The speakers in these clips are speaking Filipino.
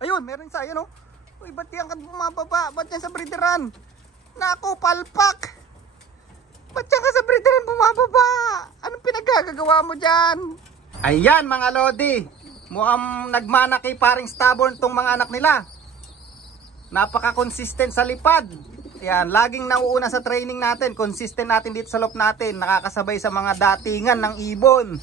Ayun, meron isa, ayun oh. Uy, ba't yan ka bumababa? Ba't yan sa breederan? Naku, palpak! Ba't yan ka sa breederan bumababa? Anong pinagagagawa mo dyan? Ayan mga lodi, mukhang nagmana kay paring stubborn tong mga anak nila. Napaka-consistent sa lipad. Ayan, laging nauuna sa training natin. Consistent natin dito sa loop natin. Nakakasabay sa mga datingan ng ibon.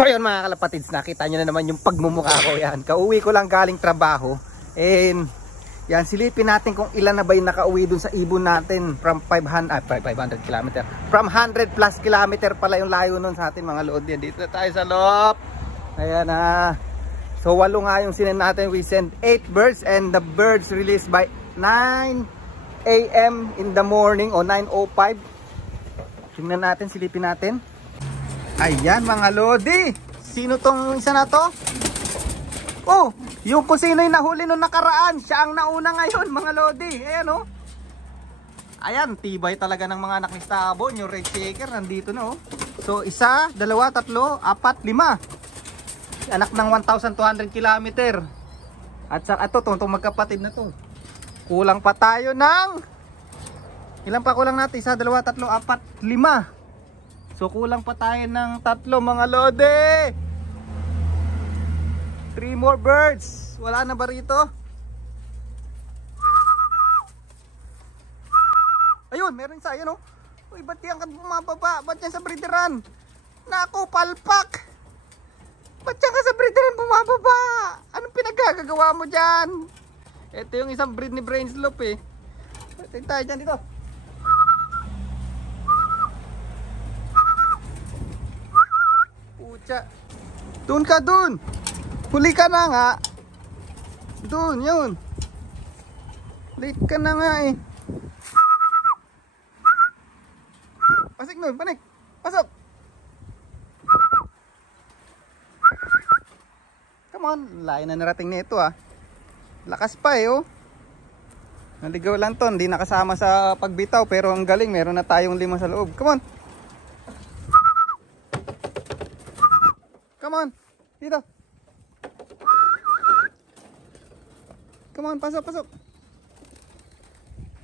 So yun mga kalapatids, nakita nyo na naman yung pagmumukha ko. Yan, kauwi ko lang galing trabaho. And yan, silipin natin kung ilan na ba yung nakauwi dun sa ibon natin from 500 km. From 100 plus kilometer pala yung layo nun sa atin mga lodi. Dito tayo sa loop. Ayan na. So 8 nga yung sinend natin. We send 8 birds and the birds released by 9 AM in the morning o 9:05. Tingnan natin, silipin natin. Ayan mga lodi, sino tong isa na to? Oh, yung kung sino yung nahuli nung nakaraan, siya ang nauna ngayon mga lodi. Ayan oh. Ayan, tibay talaga ng mga anak ni Stubborn. Yung red shaker nandito na oh. So 1, 2, 3, 4, 5 anak ng 1,200 km. At sa itong magkapatid na to, kulang pa tayo ng ilan pa kulang natin? 1, 2, 3, 4, 5. So kulang pa tayo ng 3 mga lodi. 3 more birds. Wala na ba rito? Ayun, meron isa, ayun oh. Uy, ba't yan ka bumababa? Ba't yan sa breederan? Naku, palpak! Ba't yan ka sa breederan bumababa? Anong pinagagagawa mo dyan? Ito yung isang breed ni Brainslope eh. Tingnan tayo dyan dito. Doon ka doon. Huli ka na nga. Doon, yun. Huli ka na nga eh. Pasik nun, panik. Pasok. Come on, layo na narating nito ah. Lakas pa eh oh. Naligaw lang to, hindi nakasama sa pagbitaw pero ang galing, meron na tayong 5 sa loob. Come on. Come on, dito. Come on, pasok, pasok.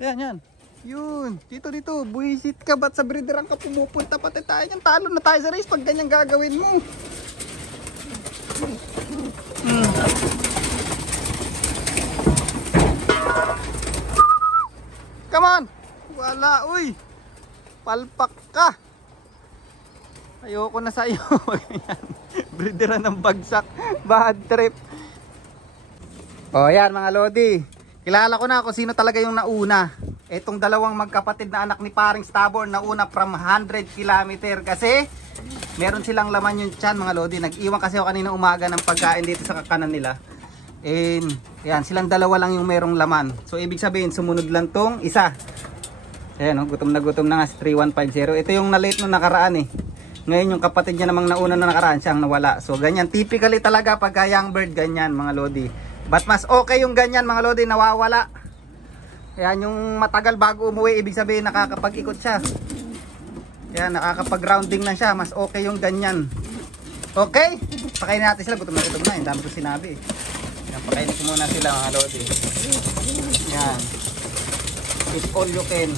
Yan, yan. Yun, dito, dito. Buwisit ka, ba't sa breederan ka pumupunta? Pati tayo yan. Talo na tayo sa race pag ganyan gagawin mo. Come on. Wala, uy. Palpak ka. Ayoko na sa iyo. Breederan ng bagsak. Bad trip. O yan mga lodi. Kilala ko na kung sino talaga yung nauna. Etong dalawang magkapatid na anak ni paring Stubborn nauna from 100 km. Kasi meron silang laman yung tiyan mga lodi. Nag-iwan kasi ako kanina umaga ng pagkain dito sa kakanan nila. And yan, silang dalawa lang yung merong laman. So ibig sabihin sumunod lang tong isa. Ayan o, gutom na nga si 3150. Ito yung na-late nung nakaraan eh. Ngayon yung kapatid niya namang nauna na nakaraan, siyang nawala. So ganyan, typically talaga pagka young bird, ganyan mga lodi. But mas okay yung ganyan mga lodi, nawawala. Yan yung matagal bago umuwi, ibig sabihin nakakapag-ikot siya. Yan, nakakapag-grounding na siya, mas okay yung ganyan. Okay? Pakainin natin sila, gutom na. Yung dami ko sinabi eh. Yan, pakainin ko muna sila mga lodi. Yan. It's all you can.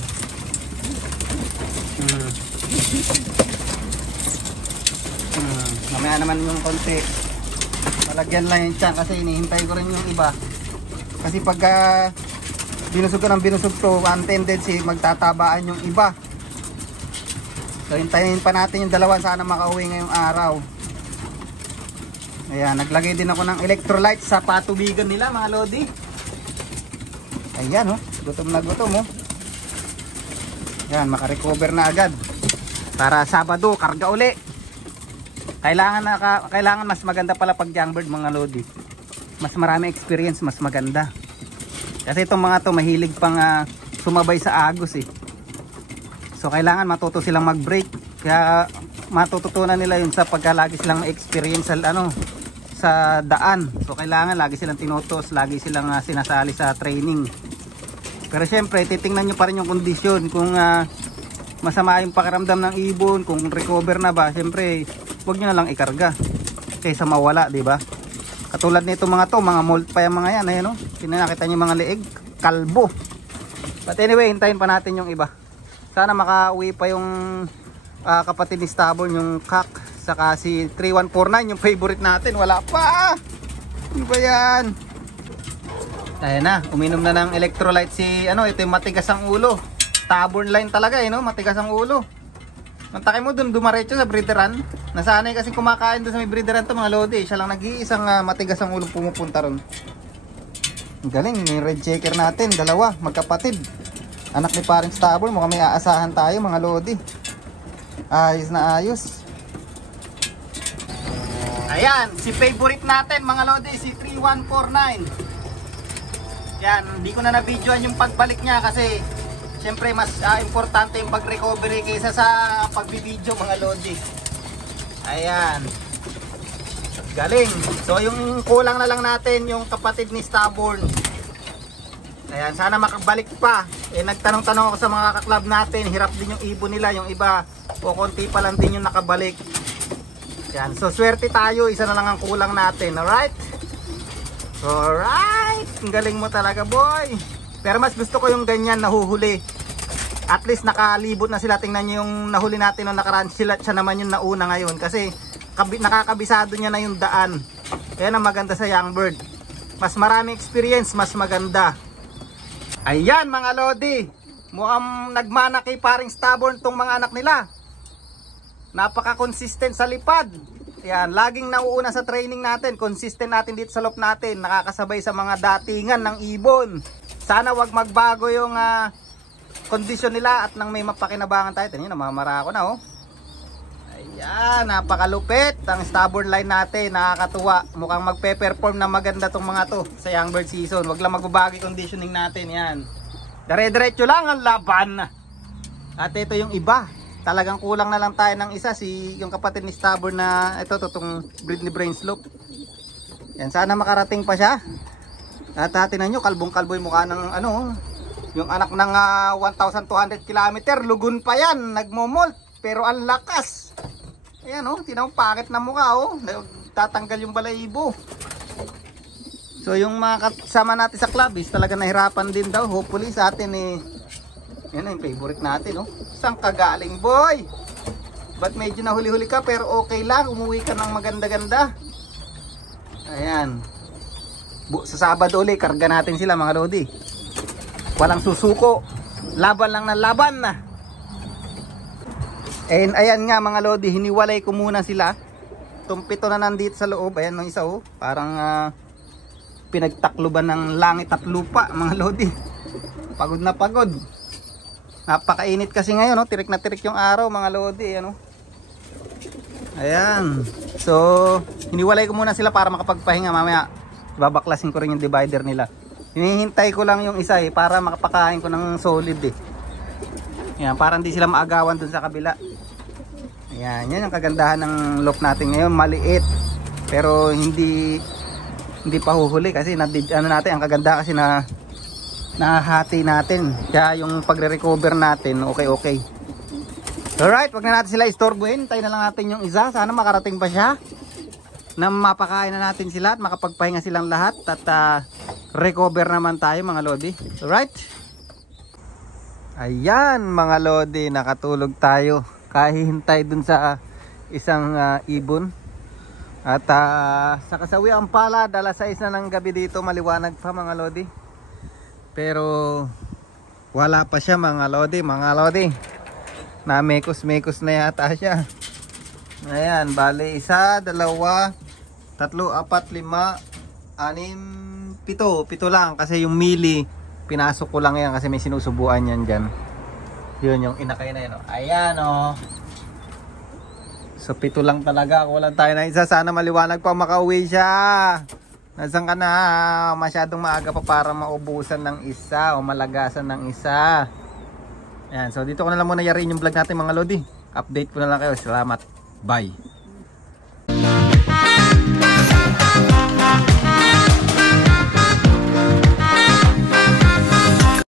Mamaya naman yung konti malagyan lang yung tiyan kasi hinihintay ko rin yung iba kasi pagka binusog ko ng binusog to, ang tendency magtatabaan yung iba. So hintayin pa natin yung dalawa, sana makauwi ngayong araw. Ayan, naglagay din ako ng electrolyte sa patubigan nila mga lodi. Ayan oh, gutom na gutom oh. Ayan, makarecover na agad para Sabado karga uli. Kailangan mas maganda pala pag young bird mga lodi. Mas marami experience, mas maganda. Kasi itong mga to mahilig pang sumabay sa agos eh. So kailangan matuto silang mag-break. Kaya matututunan nila yun sa pagkalagi silang experience sa daan. So kailangan lagi silang tinutos, lagi silang sinasali sa training. Pero syempre titingnan nyo pa rin yung kondisyon kung masama yung pakiramdam ng ibon, kung recover na ba, siyempre huwag nyo na lang ikarga kaysa mawala, di ba? Katulad nito mga to, mga molt pa yung mga yan, ayun, no? Nakita nyo mga leeg, kalbo. But anyway, hintayin pa natin yung iba. Sana makauwi pa yung kapatid ni Stubborn, yung kak, saka si 3149, yung favorite natin, wala pa. Ano ba yan? Ayan na, uminom na ng electrolyte si, ito yung matigas ang ulo. Stubborn line talaga, no? Matigas ang ulo. Mantakay mo dun, dumaretso sa breederan. Nasanay kasi kumakain dun sa may breederan to mga lodi. Siya lang nag-iisang matigas ang ulo pumupunta ron. Ang galing, may red checker natin, dalawa, magkapatid. Anak ni paring Stubborn, mukhang may aasahan tayo mga lodi. Ayos na ayos. Ayan, si favorite natin mga lodi, si 3149. Yan, hindi ko na na-videoan yung pagbalik niya kasi siyempre mas importante yung pag-recovery kaysa sa pagbibideo mga lodi. Ayan. Galing. So yung kulang na lang natin yung kapatid ni Stubborn. Ayan, sana makabalik pa. Nagtanong-tanong ako sa mga kaklab natin, hirap din yung ibon nila, yung iba o konti pa lang din yung nakabalik. Ayan, so swerte tayo, isa na lang ang kulang natin. Alright? Alright. Ang galing mo talaga boy. Pero mas gusto ko yung ganyan nahuhuli. At least nakalibot na sila. Tingnan nyo yung nahuli natin nung nakaraan. Siya naman yung nauna ngayon. Kasi nakakabisado niya na yung daan. Yan ang maganda sa young bird. Mas maraming experience, mas maganda. Ayan mga lodi. Mukhang nagmana kay paring Stubborn tong mga anak nila. Napaka-consistent sa lipad. Yan, laging nauuna sa training natin. Consistent natin dito sa loop natin. Nakakasabay sa mga datingan ng ibon. Sana wag magbago yung kondisyon nila at nang may mapakinabangan tayo. Tingnan, namamara ako na oh. Ayan, napakalupit ang Stubborn line natin. Nakakatuwa. Mukhang magpe-perform na maganda tong mga to sa young bird season. Wag lang magbabago yung conditioning natin. Yan. Dire-diretso lang ang laban. At ito yung iba. Talagang kulang na lang tayo ng isa, yung kapatid ni Stubborn na ito, itong breed ni Brainslope. Yan, sana makarating pa siya. At tinan nyo, kalbong-kalbo yung mukha ng yung anak ng 1,200 km, lugun pa yan, nagmomolt, pero ang lakas. Ayan tinan mo, pakit na mukha tatanggal yung balahibo. So yung mga kasama natin sa club is talaga nahirapan din daw, hopefully sa atin yan yung favorite natin Saan ka galing boy? Ba't medyo nahuli-huli ka pero okay lang, umuwi ka ng maganda-ganda. Ayan. Sa Sabado ulit, karga natin sila mga lodi. Walang susuko. Laban lang ng laban na. And ayan nga mga lodi, hiniwalay ko muna sila. Tumpito na nandito sa loob. Ayan ng isa parang pinagtakluban ng langit at lupa mga lodi. Pagod na pagod. Napakainit kasi ngayon tirik na tirik yung araw mga lodi. Ayan. So hiniwalay ko muna sila para makapagpahinga. Mamaya babaklasin ko rin yung divider nila. Hinihintay ko lang yung isa para makapakain ko ng solid Ayan, para hindi sila maagawan dun sa kabila. Ayan, yan ang kagandahan ng loop natin ngayon. Maliit pero hindi pa huhuli kasi natin ang kaganda kasi na nahati natin. Kaya yung pagre-recover natin okay. Alright, wag na natin sila istorbuhin. Tayo na lang natin yung isa. Sana makarating pa siya na mapakain na natin sila at makapagpahinga silang lahat at recover naman tayo mga lodi. Alright. Ayan mga lodi, nakatulog tayo. Kahihintay dun sa isang ibon. At sa kasawiang palad, alas 6 na ng gabi dito, maliwanag pa mga lodi. Pero wala pa siya mga lodi. Na mekos na yata siya. Ayan, bali 1, 2, 3, 4, 5, 6, 7 lang kasi yung mili pinasok ko lang yan kasi may sinusubuan yan dyan. Yun yung inakay na yun Ayan So 7 lang talaga. Kulang tayo na isa. Sana maliwanag pa makauwi siya. Nasaan ka na? Masyadong maaga pa para maubusan ng isa o malagasan ng isa. Ayan, so dito ko na lang muna yariin yung vlog natin mga lodi. Update ko na lang kayo. Salamat. Bye.